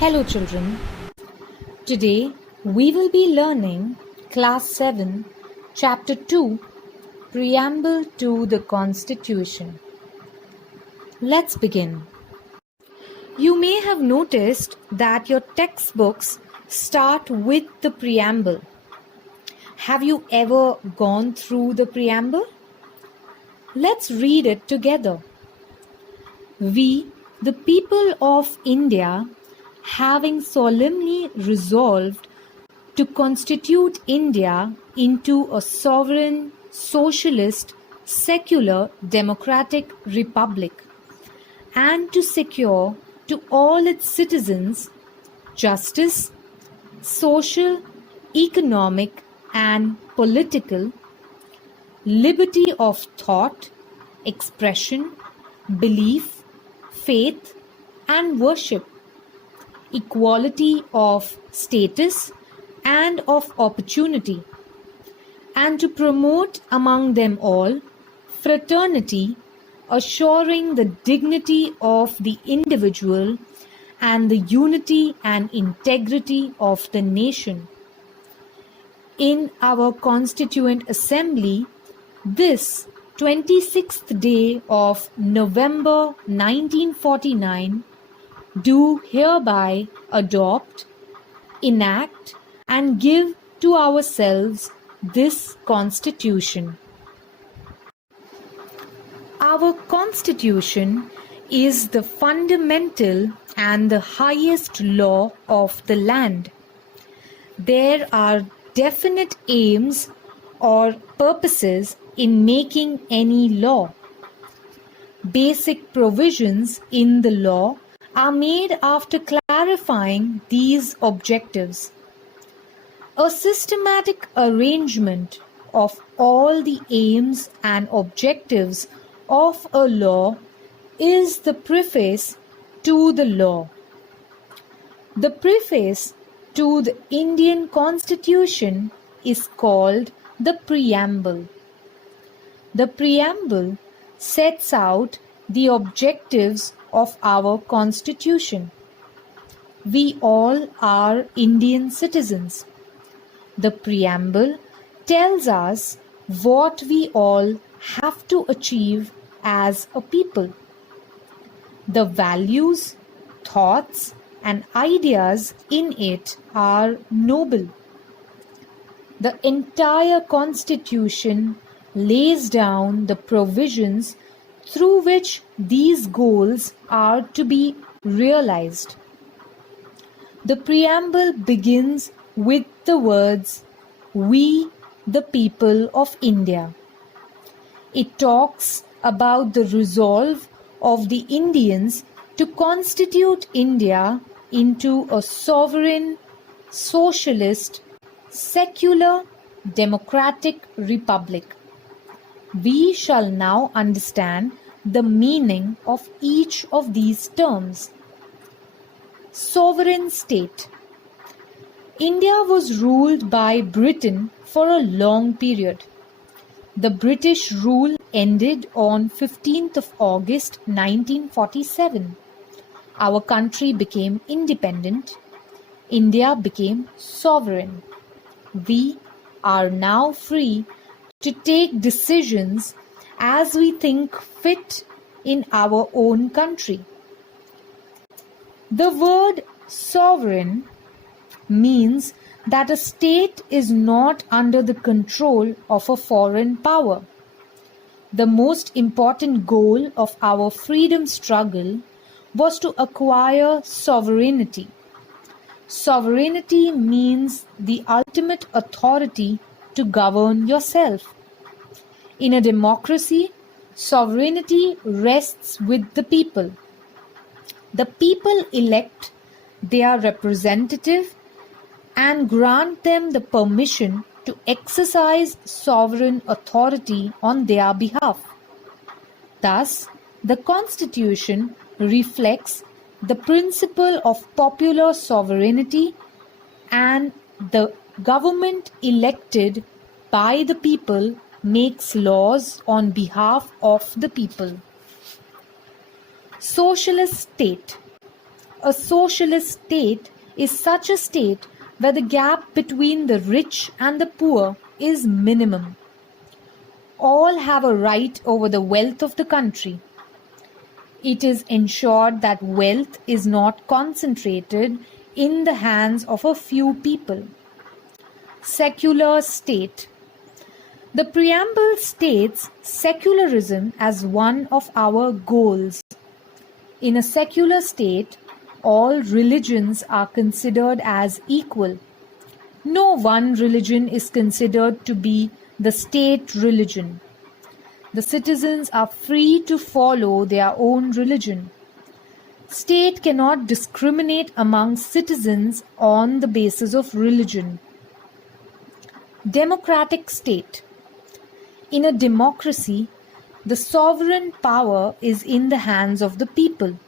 Hello children, today we will be learning Class 7, Chapter 2, Preamble to the Constitution. Let's begin. You may have noticed that your textbooks start with the preamble. Have you ever gone through the preamble? Let's read it together. We, the people of India, having solemnly resolved to constitute India into a sovereign, socialist, secular, democratic republic, and to secure to all its citizens justice, social, economic, and political, liberty of thought, expression, belief, faith, and worship, equality of status and of opportunity, and to promote among them all fraternity, assuring the dignity of the individual and the unity and integrity of the nation. In our Constituent Assembly, this 26th day of November 1949, do hereby adopt, enact, and give to ourselves this Constitution. Our Constitution is the fundamental and the highest law of the land. There are definite aims or purposes in making any law. Basic provisions in the law are made after clarifying these objectives. A systematic arrangement of all the aims and objectives of a law is the preface to the law. The preface to the Indian Constitution is called the Preamble. The Preamble sets out the objectives of our Constitution. We all are Indian citizens. The Preamble tells us what we all have to achieve as a people. The values, thoughts, and ideas in it are noble. The entire Constitution lays down the provisions through which these goals are to be realized. The preamble begins with the words, "We, the people of India." It talks about the resolve of the Indians to constitute India into a sovereign, socialist, secular, democratic republic. We shall now understand the meaning of each of these terms. Sovereign state. India was ruled by Britain for a long period. The British rule ended on 15th of August 1947. Our country became independent. India became sovereign. We are now free to take decisions as we think fit in our own country. The word sovereign means that a state is not under the control of a foreign power. The most important goal of our freedom struggle was to acquire sovereignty. Sovereignty means the ultimate authority to govern yourself. In a democracy, sovereignty rests with the people. The people elect their representative and grant them the permission to exercise sovereign authority on their behalf. Thus, the Constitution reflects the principle of popular sovereignty, and the government elected by the people makes laws on behalf of the people. Socialist state. A socialist state is such a state where the gap between the rich and the poor is minimum. All have a right over the wealth of the country. It is ensured that wealth is not concentrated in the hands of a few people. Secular state. The preamble states secularism as one of our goals. In a secular state, all religions are considered as equal. No one religion is considered to be the state religion. The citizens are free to follow their own religion. State cannot discriminate among citizens on the basis of religion. Democratic state. In a democracy, the sovereign power is in the hands of the people.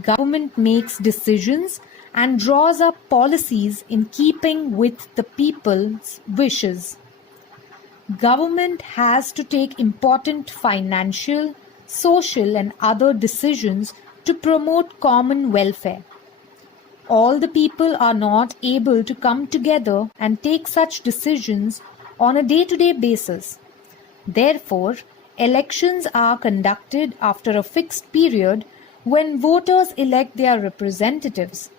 Government makes decisions and draws up policies in keeping with the people's wishes. Government has to take important financial, social and other decisions to promote common welfare. All the people are not able to come together and take such decisions on a day-to-day basis. Therefore, elections are conducted after a fixed period when voters elect their representatives.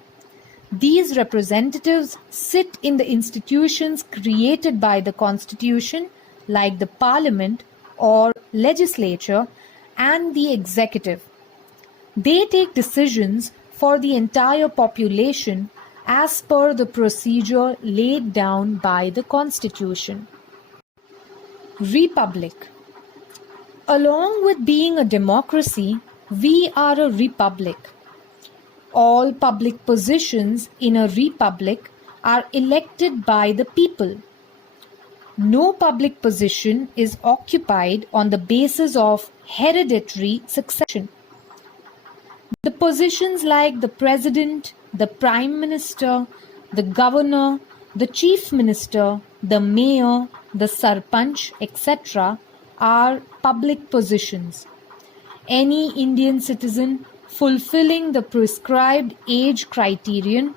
These representatives sit in the institutions created by the Constitution, like the Parliament or Legislature and the Executive. They take decisions for the entire population as per the procedure laid down by the Constitution. Republic. Along with being a democracy, we are a republic. All public positions in a republic are elected by the people. No public position is occupied on the basis of hereditary succession. The positions like the president, the prime minister, the governor, the chief minister, the mayor, the sarpanch, etc. are public positions. Any Indian citizen fulfilling the prescribed age criterion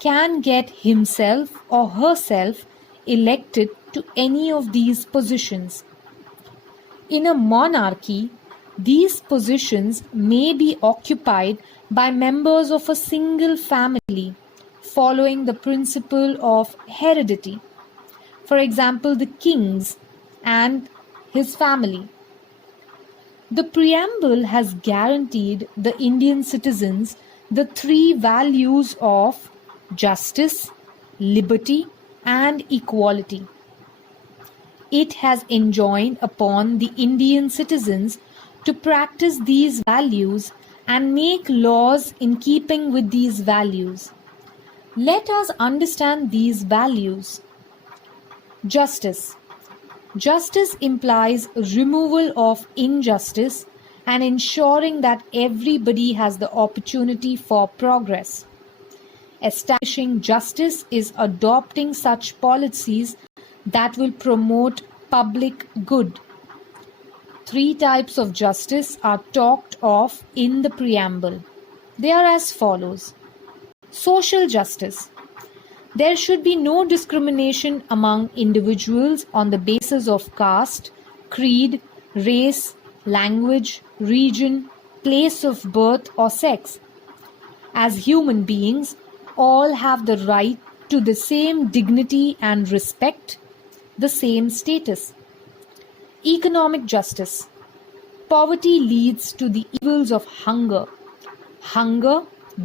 can get himself or herself elected to any of these positions. In a monarchy, these positions may be occupied by members of a single family following the principle of heredity. For example, the kings and his family. The preamble has guaranteed the Indian citizens the three values of justice, liberty, and equality. It has enjoined upon the Indian citizens to practice these values and make laws in keeping with these values. Let us understand these values. Justice. Justice implies removal of injustice and ensuring that everybody has the opportunity for progress. Establishing justice is adopting such policies that will promote public good. Three types of justice are talked of in the preamble. They are as follows. Social justice. There should be no discrimination among individuals on the basis of caste, creed, race, language, region, place of birth or sex. As human beings, all have the right to the same dignity and respect, the same status. Economic justice. Poverty leads to the evils of hunger,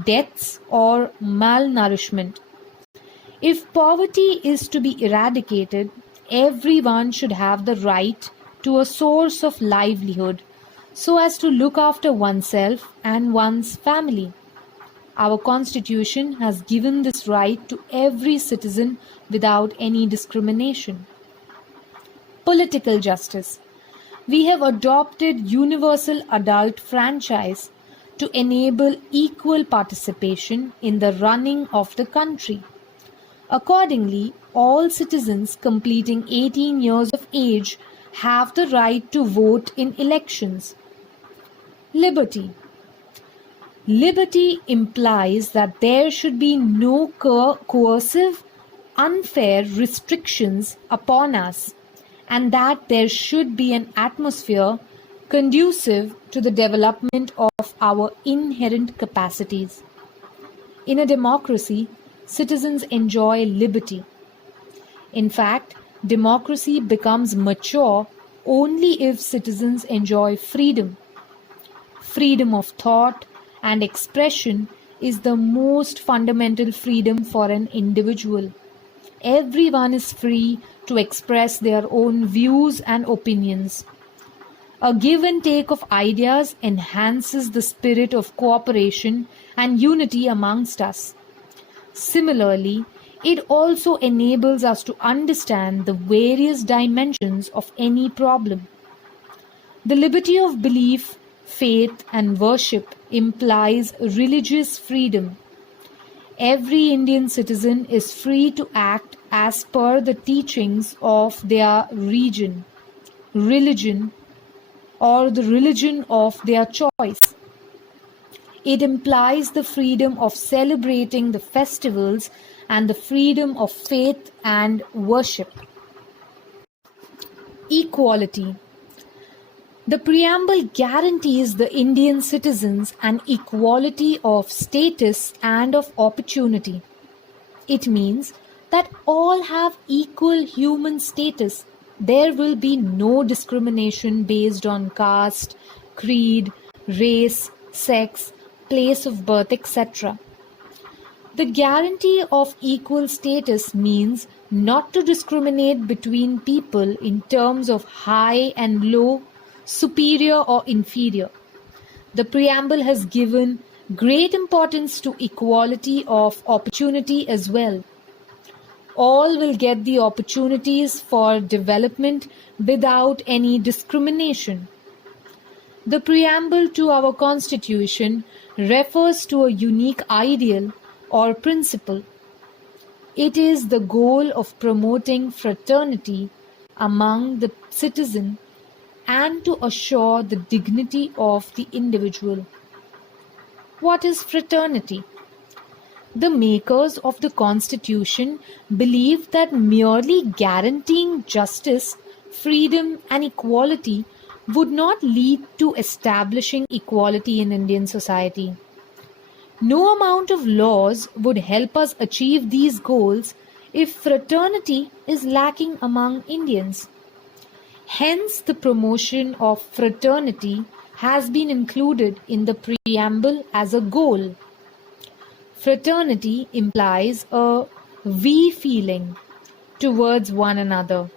deaths, or malnourishment. If poverty is to be eradicated, everyone should have the right to a source of livelihood so as to look after oneself and one's family. Our Constitution has given this right to every citizen without any discrimination. Political justice. We have adopted universal adult franchise to enable equal participation in the running of the country. Accordingly, all citizens completing 18 years of age have the right to vote in elections. Liberty. Liberty implies that there should be no coercive, unfair restrictions upon us, and that there should be an atmosphere conducive to the development of our inherent capacities. In a democracy, citizens enjoy liberty. In fact, democracy becomes mature only if citizens enjoy freedom. Freedom of thought and expression is the most fundamental freedom for an individual. Everyone is free to express their own views and opinions. A give and take of ideas enhances the spirit of cooperation and unity amongst us. Similarly, it also enables us to understand the various dimensions of any problem. The liberty of belief, faith, and worship implies religious freedom. Every Indian citizen is free to act as per the teachings of their religion, or the religion of their choice. It implies the freedom of celebrating the festivals and the freedom of faith and worship. Equality. The preamble guarantees the Indian citizens an equality of status and of opportunity. It means that all have equal human status. There will be no discrimination based on caste, creed, race, sex, place of birth, etc. The guarantee of equal status means not to discriminate between people in terms of high and low, superior or inferior. The preamble has given great importance to equality of opportunity as well. All will get the opportunities for development without any discrimination. The preamble to our Constitution refers to a unique ideal or principle. It is the goal of promoting fraternity among the citizen and to assure the dignity of the individual. What is fraternity? The makers of the Constitution believed that merely guaranteeing justice, freedom, and equality would not lead to establishing equality in Indian society. No amount of laws would help us achieve these goals if fraternity is lacking among Indians. Hence, the promotion of fraternity has been included in the preamble as a goal. Fraternity implies a we feeling towards one another.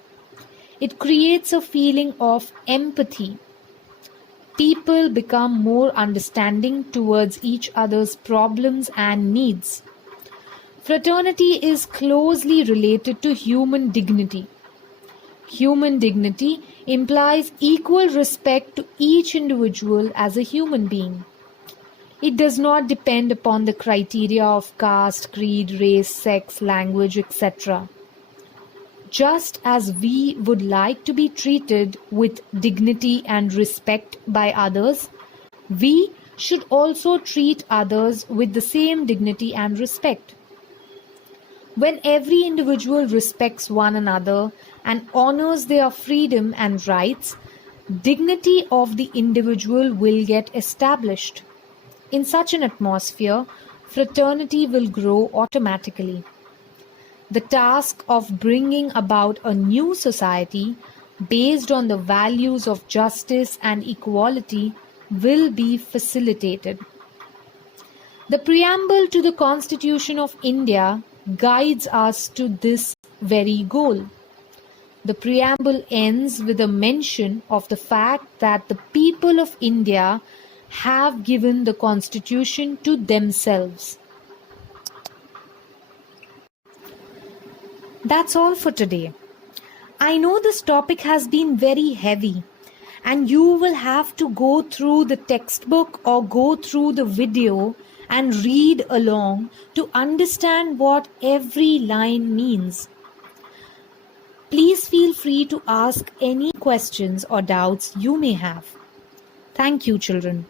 It creates a feeling of empathy. People become more understanding towards each other's problems and needs. Fraternity is closely related to human dignity. Human dignity implies equal respect to each individual as a human being. It does not depend upon the criteria of caste, creed, race, sex, language, etc. Just as we would like to be treated with dignity and respect by others, we should also treat others with the same dignity and respect. When every individual respects one another and honors their freedom and rights, dignity of the individual will get established. In such an atmosphere, fraternity will grow automatically. The task of bringing about a new society based on the values of justice and equality will be facilitated. The preamble to the Constitution of India guides us to this very goal. The preamble ends with a mention of the fact that the people of India have given the Constitution to themselves. That's all for today. I know this topic has been very heavy, and you will have to go through the textbook or go through the video and read along to understand what every line means. Please feel free to ask any questions or doubts you may have. Thank you, children.